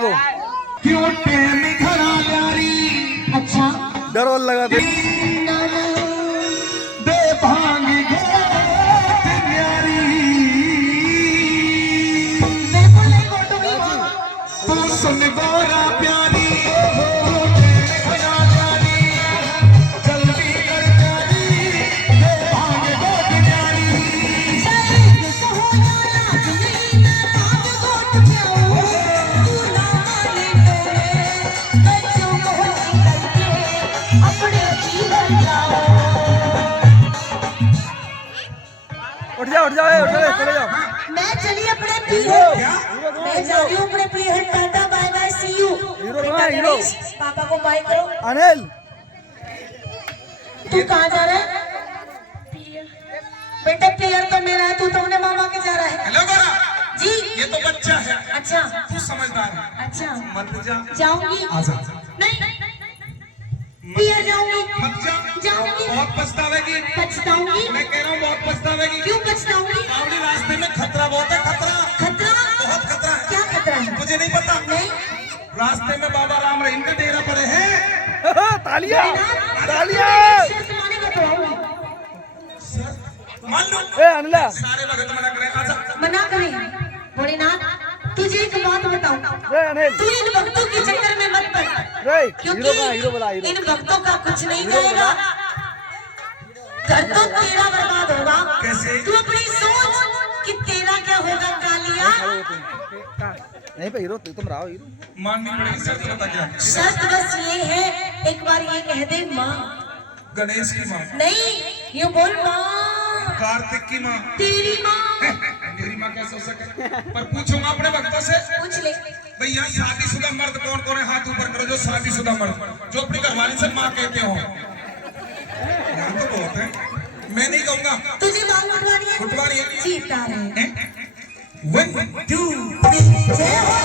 को क्यों टेम घरा यारी अच्छा डर और लगा दे दे भांग न्यारी बिल्कुल नहीं घोटूंगी माँ। तू सुन गोरा प्यारी जल्दी कर प्यारी दे भांग न्यारी ये कहो ना लाजमी मैं भाग घोट प्याऊं तू ना माने मेरे बच्चों को निकल के अपने जीवन जाओ। उठ जाओ चले जाओ मैं चली अपने पीहर मैं जा रही हूँ अपने पीहर tata bye bye see you. Hero कहाँ है, हीरो? पापा को बाय करो। अनिल तू कहाँ जा रहा है? बेटा पीहर तो मेरा है, तू तो अपने मामा के जा रहा है। हेलो गोरा जी ये तो बच्चा है अच्छा तू समझदार है अच्छा मत जा जाऊंगी आजा नहीं पीहर जाऊंगी मत जा जाऊंगी बहुत पछतावेगी पछताऊंगी मैं कह रहा हूँ बहुत पछतावेगी क्यों पछताऊंगी? बावड़ी रास्ते में खतरा बहुत है खतरा खतरा बहुत खतरा है क्या खतरा है? तुझे नहीं पता नहीं रास्ते में बाबा राम रहीम के डेरा पड़े हैं तालियां शर्त माने बताऊंगी मान लो ए अनिला सारे वक्त मना करें आजा मना करें भोलेनाथ तुझे एक बात बताऊं रे अनिल तू इन भक्तों के चक्कर में मत पड़ रे क्योंकि हीरो बोला हीरो इन भक्तों का कुछ नहीं जाएगा घर तो तेरा बर्बाद होगा। कैसे? तू अपनी सोच कि तेरा क्या होगा कालिया। नहीं पे हीरो तुम रहो हीरो माननी पड़ेगी शर्त बता क्या शर्त बस ये है एक बार ये कह दे माँ गणेश की माँ नहीं ये बोल माँ कार्तिक की माँ तेरी माँ मेरी माँ कैसे हो सके पर पूछूंगा अपने भक्तों से पूछ ले भैया शादीशुदा मर्द कौन कौन है हाथ ऊपर करो जो शादीशुदा मर्द जो अपनी घरवाली से माँ कहते हो यहाँ तो बहुत है मैं नहीं कहूंगा तुझे माँ उठवानी है उठवानी है जीता रहे 1 2 जय हो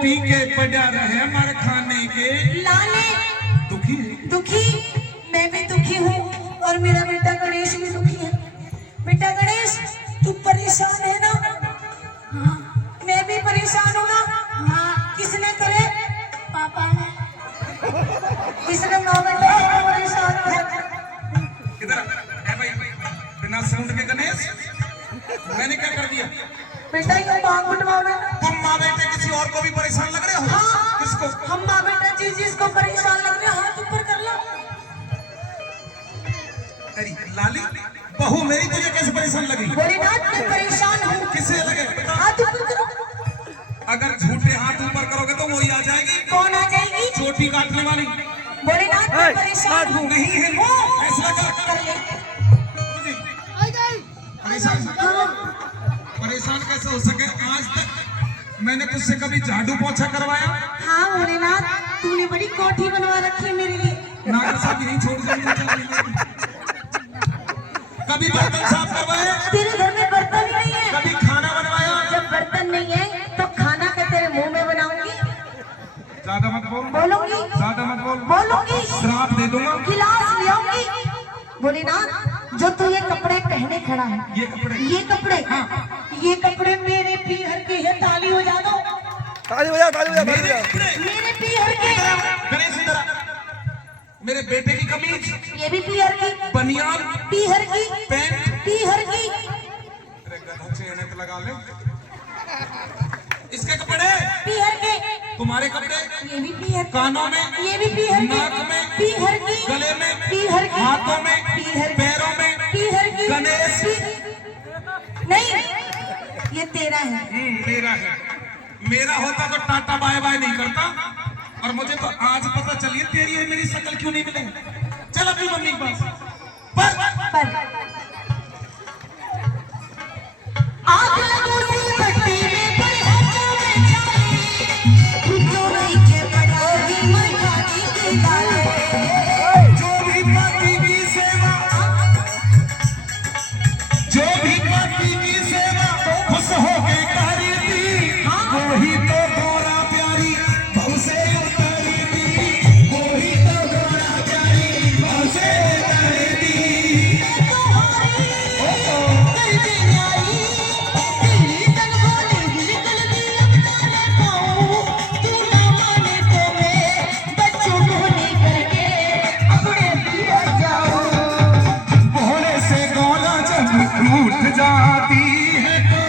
पी के पड़ा रहे मर खाने के लाले दुखी दुखी मैं भी दुखी हूँ और मेरा बेटा गणेश भी दुखी है। बेटा गणेश तू परेशान है ना? हाँ। मैं भी परेशान हूँ ना? हाँ। किसने करे? पापा ने। किसने परेशान है? इधर है भाई बिना साउंड के गणेश मैंने क्या कर दिया? बेटा ये मांग उठवाओ ना। माँ बेटे किसी और को भी परेशान लग रहे हो? हाँ। किसको? हम माँ बेटा जिसको परेशान लग रहे हैं हाथ ऊपर कर लो। अरे लाली, बहू मेरी तुझे कैसे परेशान लगी? भोलेनाथ मैं परेशान हूँ। किससे लगे? हाथ ऊपर करो। अगर झूठे हाथ ऊपर करोगे तो वही आ जाएगी। कौन आ जाएगी? चोटी काटने वाली। भोलेनाथ मैं परेशान हूँ। नहीं है वो, फैसला कर ले। परेशान परेशान कैसे हो सके? आज तक मैंने तुझसे कभी झाड़ू पोछा करवाया? हाँ भोलेनाथ, तूने बड़ी कोठी बनवा रखी है मेरे लिए। नागर साहब यहीं छोड़ देंगे। कभी बर्तन साफ करवाया? तेरे घर में बर्तन ही नहीं है। कभी खाना बनवाया? जब बर्तन नहीं है तो खाना का तेरे मुंह में बनाऊंगी। ज्यादा मत बोल। बोलूंगी। ज्यादा मत बोल। बोलूंगी। श्राप दे दूंगा। गिलास ले आऊंगी। भोलेनाथ, जो तू ये कपड़े पहने खड़ा है, ये कपड़े ये कपड़े मेरे पीहर के हैं। ताली हो जा दो। ताली बजा ताली बजा ताली मेरे बजा। कपड़े, मेरे पीहर के हैं। गणेश इधर आ। मेरे बेटे की कमीज, ये भी पीहर की। बनियान, पीहर की। पैंट, पीहर की। अरे गधा चेहरे तो लगा ले। इसके कपड़े, पीहर के। तुम्हारे कपड़े, ये भी पीहर। कानों में, ये भी पीहर की। नाक में, पीहर की। गले में, पीहर की। हाथों में, पीहर की। पैरों में, पीहर की। गणेश। नहीं, ये तेरा है। मेरा है। मेरा होता तो टाटा बाय बाय नहीं करता। और मुझे तो आज पता चली तेरी और मेरी शक्ल क्यों नहीं मिले। चल अपनी मम्मी के पास। पर आग लगो सी भट्टी में पर हाथों में जाली। खुदों नहीं के पड़ोगी मरघाटी के डाले। जो भी पार्टी की सेवा, जो भी पार्टी की सेवा खुश होके करी थी, वही तो गोरा प्यारी बहु से उतरी थी। वही तो गोरा प्यारी बहु से उतरी थी। भोले से गौला जब रूठ जाती है तो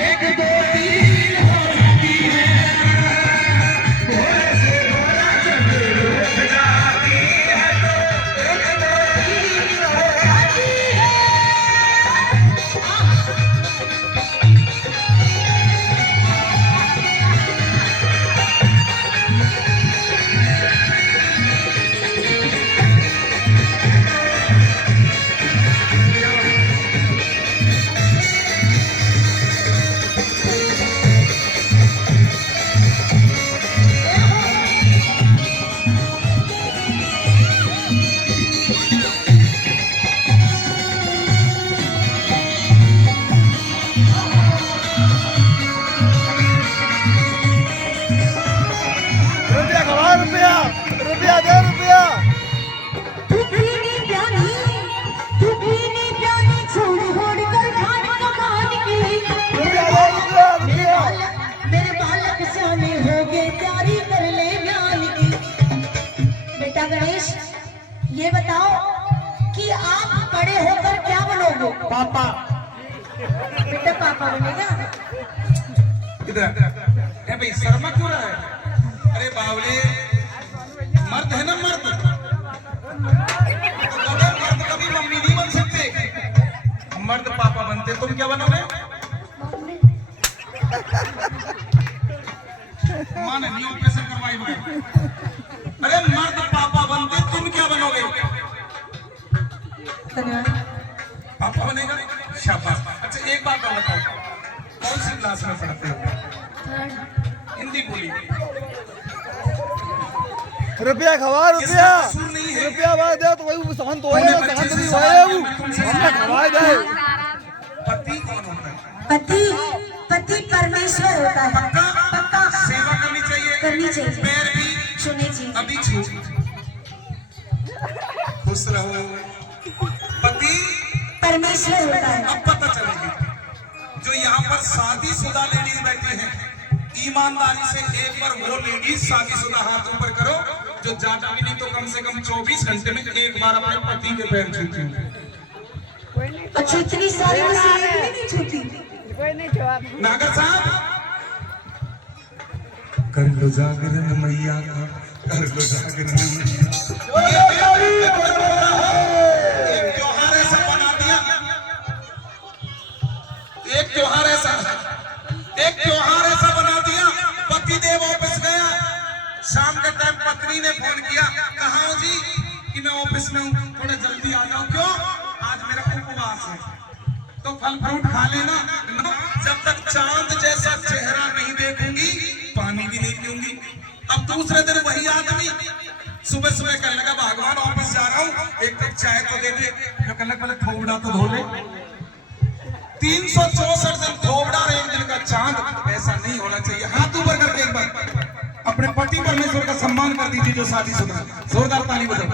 एक दो तीन होती है। भोले से गौला जब रूठ जाती है तो एक दो तीन हो जाती है। रुपया खवा रुपया रुपया दे रुपया। तू पीनी प्यानी छोड़ छोड़ कर खाने का मान की। रुपया दे रुपया रुपया। मेरे बालक सियाने हो गए, तैयारी कर ले ज्ञान की। बेटा गणेश, ये बताओ कि आप बड़े होकर क्या बनोगे? पापा। बेटा पापा बनेगा। इधर है भाई, शर्मा क्यों रहा है? अरे बावले, मर्द है ना मर्द। तो मर्द कभी मम्मी नहीं बन सकते, मर्द पापा बनते। तुम क्या बनोगे? मां ने नहीं ऑपरेशन करवाई भाई। अरे मर्द पापा बनते, तुम क्या बनोगे? पापा बनेगा। शाबाश। अच्छा एक बात और बताओ, कौन सी क्लास में पढ़ते हो? हिंदी बोली। रुपया खवा रुपया। रुपया बाद दे तो वही सहन तो है सहन तो नहीं होए वो। हमने खवा दे। पति कौन होता है? पति परमेश्वर होता है। पक्का सेवा करनी चाहिए। पैर भी छूने चाहिए। अभी छू। खुश रहो। पति परमेश्वर होता है। अब पता चलेगी। जो यहाँ पर शादीशुदा लेडीज बैठी हैं, ईमानदारी से एक बार वो लेडीज शादीशुदा हाथ ऊपर करो जो ज्यादा भी नहीं तो कम से कम 24 घंटे में एक बार अपने पति के पैर छूती हो। अच्छा, इतनी सारी मशीनें भी नहीं छूती। नागर साहब कर लो जागरण मैया का, कर लो जागरण मैया। एक त्योहार ऐसा बना दिया, एक त्योहार ऐसा बना दिया, पति देव ऑफिस गया, शाम के टाइम पत्नी ने फोन किया, कहाँ हो जी? कि मैं ऑफिस में हूँ, थोड़ा जल्दी आ जाओ। क्यों? आज मेरा उपवास है, तो फल फ्रूट खा लेना। जब तक चांद जैसा चेहरा नहीं देखूंगी पानी भी नहीं पीऊंगी। अब दूसरे दिन वही आदमी सुबह सुबह कहने लगा भगवान ऑफिस जा रहा हूँ, एक कप चाय तो दे दे। जो कहने लगा पहले थोबड़ा तो धो ले। 364 दिन थोबड़ा और एक दिन का चांद, ऐसा नहीं होना चाहिए। हाथ ऊपर करके एक बार अपने पति परमेश्वर का सम्मान कर दीजिए जो शादीशुदा। जोरदार ताली बजाओ।